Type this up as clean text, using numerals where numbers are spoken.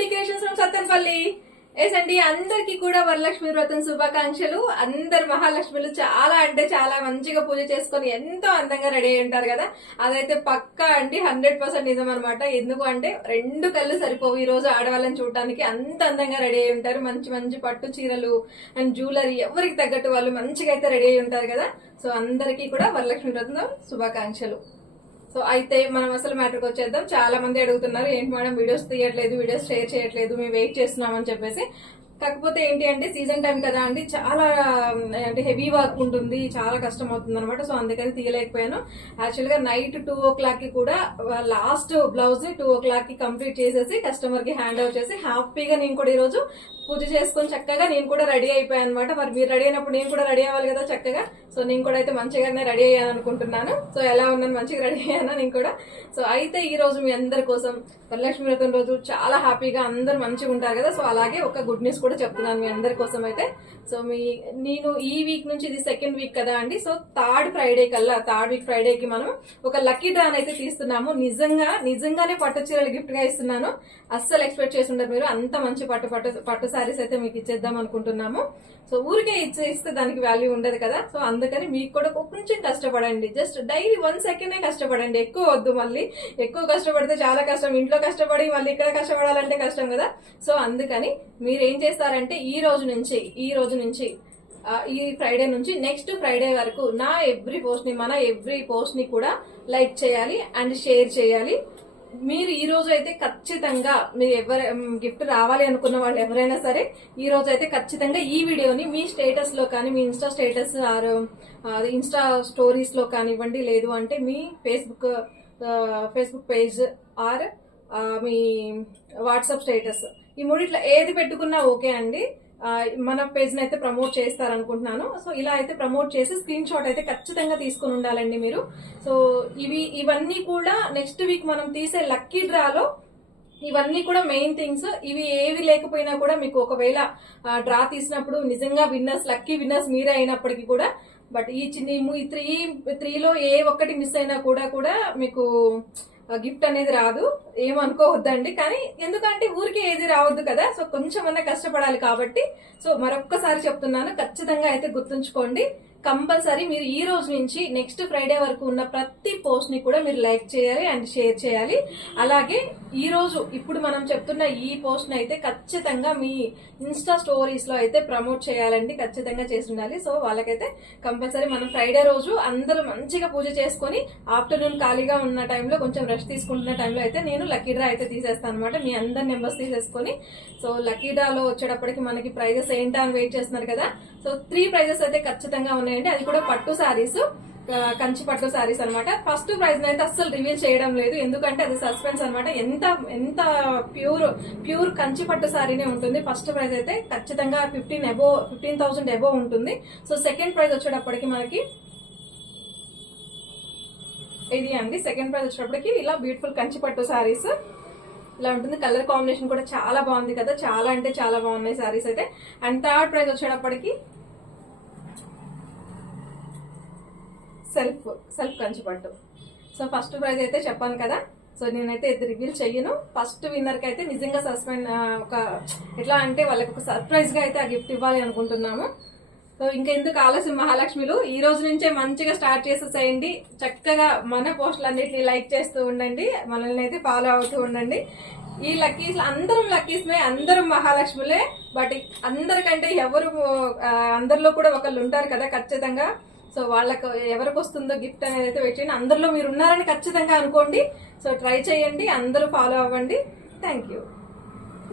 Decorations from Sattenapalli. Yes అండి, అందరికి కూడా వరలక్ష్మి వ్రతం శుభాకాంక్షలు. అందరు మహాలక్ష్మిలు చాలా అంటే చాలా మంచిగా పూజ చేసుకుని ఎంతో అందంగా రెడీ అయి ఉంటారు కదా. అదైతే పక్కా అండి 100% నిజం అనమాట. ఎందుకు అంటే రెండు కళ్ళు సరిపోవు ఈ రోజు ఆడవాళ్ళని చూడటానికి. అంత అందంగా రెడీ అయి ఉంటారు. మంచి మంచి పట్టు చీరలు అండ్ జ్యువెలరీ ఎవరికి తగ్గట్టు వాళ్ళు మంచిగా అయితే రెడీ అయి ఉంటారు కదా. సో అందరికీ కూడా వరలక్ష్మి వ్రతం శుభాకాంక్షలు. సో అయితే మనం అసలు మ్యాటర్కి వచ్చేద్దాం. చాలా మంది అడుగుతున్నారు, ఏంటి మేడం వీడియోస్ తీయట్లేదు, వీడియోస్ షేర్ చేయట్లేదు, మేము వెయిట్ చేస్తున్నామని చెప్పేసి. కాకపోతే ఏంటి అంటే సీజన్ టైం కదా అండి, చాలా అంటే హెవీ వర్క్ ఉంటుంది, చాలా కష్టం అవుతుంది అనమాట. సో అందుకని తీయలేకపోయాను. యాక్చువల్ గా నైట్ 2 o'clock కి కూడా లాస్ట్ బ్లౌజ్ 2 o'clock కి కంప్లీట్ చేసేసి కస్టమర్ కి హ్యాండ్ ఓవర్ చేసి హ్యాపీగా నేను కూడా ఈ రోజు పూజ చేసుకుని చక్కగా నేను కూడా రెడీ అయిపోయాను అనమాట. మరి మీరు రెడీ అయినప్పుడు నేను కూడా రెడీ అవ్వాలి కదా చక్కగా. సో నేను కూడా అయితే మంచిగానే రెడీ అయ్యాను అనుకుంటున్నాను. సో ఎలా ఉన్నాను, మంచిగా రెడీ అయ్యాను నేను కూడా. సో అయితే ఈ రోజు మీ అందరి కోసం వరలక్ష్మి వ్రతం రోజు చాలా హ్యాపీగా అందరు మంచిగా ఉంటారు కదా. సో అలాగే ఒక గుడ్ న్యూస్ కూడా చెప్తున్నాను మీ అందరి కోసం అయితే. సో నేను ఈ వీక్ నుంచి, ఇది సెకండ్ వీక్ కదా అండి. సో థర్డ్ వీక్ ఫ్రైడేకి మనం ఒక లక్కీ డ్రాన్ అయితే తీస్తున్నాము. నిజంగానే పట్టు చీరలు గిఫ్ట్ గా ఇస్తున్నాను. అస్సలు ఎక్స్పెక్ట్ చేసి ఉండరు మీరు. అంత మంచి పట్టు సారీస్ అయితే మీకు ఇచ్చేద్దాం అనుకుంటున్నాము. సో ఊరికే ఇస్తే దానికి వాల్యూ ఉండదు కదా. సో అందుకని మీకు కూడా కొంచెం కష్టపడండి. జస్ట్ డైలీ 1 second కష్టపడండి, ఎక్కువ వద్దు. మళ్ళీ ఎక్కువ కష్టపడితే చాలా కష్టం. ఇంట్లో కష్టపడి మళ్ళీ ఇక్కడ కష్టపడాలంటే కష్టం కదా. సో అందుకని మీరు ఏం చేస్తారంటే ఈ రోజు నుంచి ఈ ఫ్రైడే నుంచి నెక్స్ట్ ఫ్రైడే వరకు మన ఎవ్రీ పోస్ట్ ని కూడా లైక్ చేయాలి అండ్ షేర్ చేయాలి. మీరు ఈ రోజు అయితే ఖచ్చితంగా మీరు గిఫ్ట్ రావాలి అనుకున్న వాళ్ళు ఎవరైనా సరే ఈ రోజు అయితే ఖచ్చితంగా ఈ వీడియోని మీ స్టేటస్ లో కానీ, మీ insta status or insta stories లో కానివ్వండి, లేదు అంటే మీ ఫేస్బుక్ పేజ్ ఆర్ మీ వాట్సాప్ స్టేటస్, ఈ మూడిట్లో ఏది పెట్టుకున్నా ఓకే అండి. మన పేజ్ ని అయితే ప్రమోట్ చేస్తారనుకుంటున్నాను. సో ఇలా అయితే ప్రమోట్ చేసి స్క్రీన్ షాట్ అయితే ఖచ్చితంగా తీసుకుని ఉండాలండి మీరు. సో ఇవన్నీ కూడా నెక్స్ట్ వీక్ మనం తీసే లక్కీ డ్రాలో ఇవన్నీ కూడా మెయిన్ థింగ్స్. ఇవి ఏవి లేకపోయినా కూడా మీకు ఒకవేళ డ్రా తీసినప్పుడు నిజంగా లక్కీ విన్నర్స్ మీరే అయినప్పటికీ కూడా, బట్ ఈ త్రీలో ఏ ఒక్కటి మిస్ అయినా కూడా మీకు గిఫ్ట్ అనేది రాదు. ఏమనుకోవద్దండి. కానీ ఎందుకంటే ఊరికి ఏది రావద్దు కదా. సో కొంచెమన్నా కష్టపడాలి కాబట్టి. సో మరొక్కసారి చెప్తున్నాను, ఖచ్చితంగా అయితే గుర్తుంచుకోండి. కంపల్సరీ మీరు ఈ రోజు నుంచి నెక్స్ట్ ఫ్రైడే వరకు ఉన్న ప్రతి పోస్ట్ ని కూడా మీరు లైక్ చేయాలి అండ్ షేర్ చేయాలి. అలాగే ఈ రోజు ఇప్పుడు మనం చెప్తున్న ఈ పోస్ట్ ని అయితే ఖచ్చితంగా మీ ఇన్స్టా స్టోరీస్ లో అయితే ప్రమోట్ చేయాలండి. ఖచ్చితంగా చేసి ఉండాలి. సో వాళ్ళకైతే కంపల్సరీ మనం ఫ్రైడే రోజు అందరూ మంచిగా పూజ చేసుకుని ఆఫ్టర్నూన్ ఖాళీగా ఉన్న టైంలో, కొంచెం రెస్ట్ తీసుకుంటున్న టైంలో అయితే నేను లక్కీ డ్రా అయితే తీసేస్తాను అనమాట. మీ అందరి నెంబర్స్ తీసేసుకొని. సో లక్కీ డ్రాలో వచ్చేటప్పటికి మనకి ప్రైజెస్ ఏంటా అని వెయిట్ చేస్తున్నారు కదా. సో 3 ప్రైజెస్ అయితే ఖచ్చితంగా ఉన్నాయండి. అది కూడా పట్టు సారీస్, కంచి పట్టు సారీస్ అనమాట. ఫస్ట్ ప్రైజ్ అయితే అస్సలు రివీల్ చేయడం లేదు, ఎందుకంటే అది సస్పెన్స్ అనమాట. ఎంత ప్యూర్ కంచి పట్టు సారీనే ఉంటుంది. ఫస్ట్ ప్రైజ్ అయితే ఖచ్చితంగా 15,000 అబోవ్ ఉంటుంది. సో సెకండ్ ప్రైజ్ వచ్చేటప్పటికి మనకి ఇది అండి. సెకండ్ ప్రైజ్ వచ్చేటప్పటికి ఇలా బ్యూటిఫుల్ కంచి పట్టు సారీస్ ఇలా ఉంటుంది. కలర్ కాంబినేషన్ కూడా చాలా బాగుంది కదా. చాలా అంటే చాలా బాగున్నాయి సారీస్ అయితే. అండ్ థర్డ్ ప్రైజ్ వచ్చేటప్పటికి సెల్ఫ్ కంచి పట్టు. సో ఫస్ట్ ప్రైజ్ అయితే చెప్పాను కదా. సో నేనైతే ఇది రివీల్ చెయ్యను. ఫస్ట్ విన్నర్ కి అయితే నిజంగా ఎట్లా అంటే వాళ్ళకి ఒక సర్ప్రైజ్ గా అయితే ఆ గిఫ్ట్ ఇవ్వాలి అనుకుంటున్నాము. సో ఇంకా ఎందుకు ఆలస్యం మహాలక్ష్మిలు, ఈ రోజు నుంచే మంచిగా స్టార్ట్ చేసేసేయండి. చక్కగా మన పోస్టులన్నిటిని లైక్ చేస్తూ ఉండండి, మనల్ని అయితే ఫాలో అవుతూ ఉండండి. ఈ లక్కీస్ అందరం లక్కీస్మే, అందరం మహాలక్ష్ములే. బట్ అందరికంటే అందరిలో కూడా ఒకళ్ళు ఉంటారు కదా ఖచ్చితంగా. సో వాళ్ళకు ఎవరికి వస్తుందో గిఫ్ట్ అనేది అయితే వెయిట్ చేయండి. అందరిలో మీరు ఉన్నారని ఖచ్చితంగా అనుకోండి. సో ట్రై చేయండి, అందరూ ఫాలో అవ్వండి. Thank you.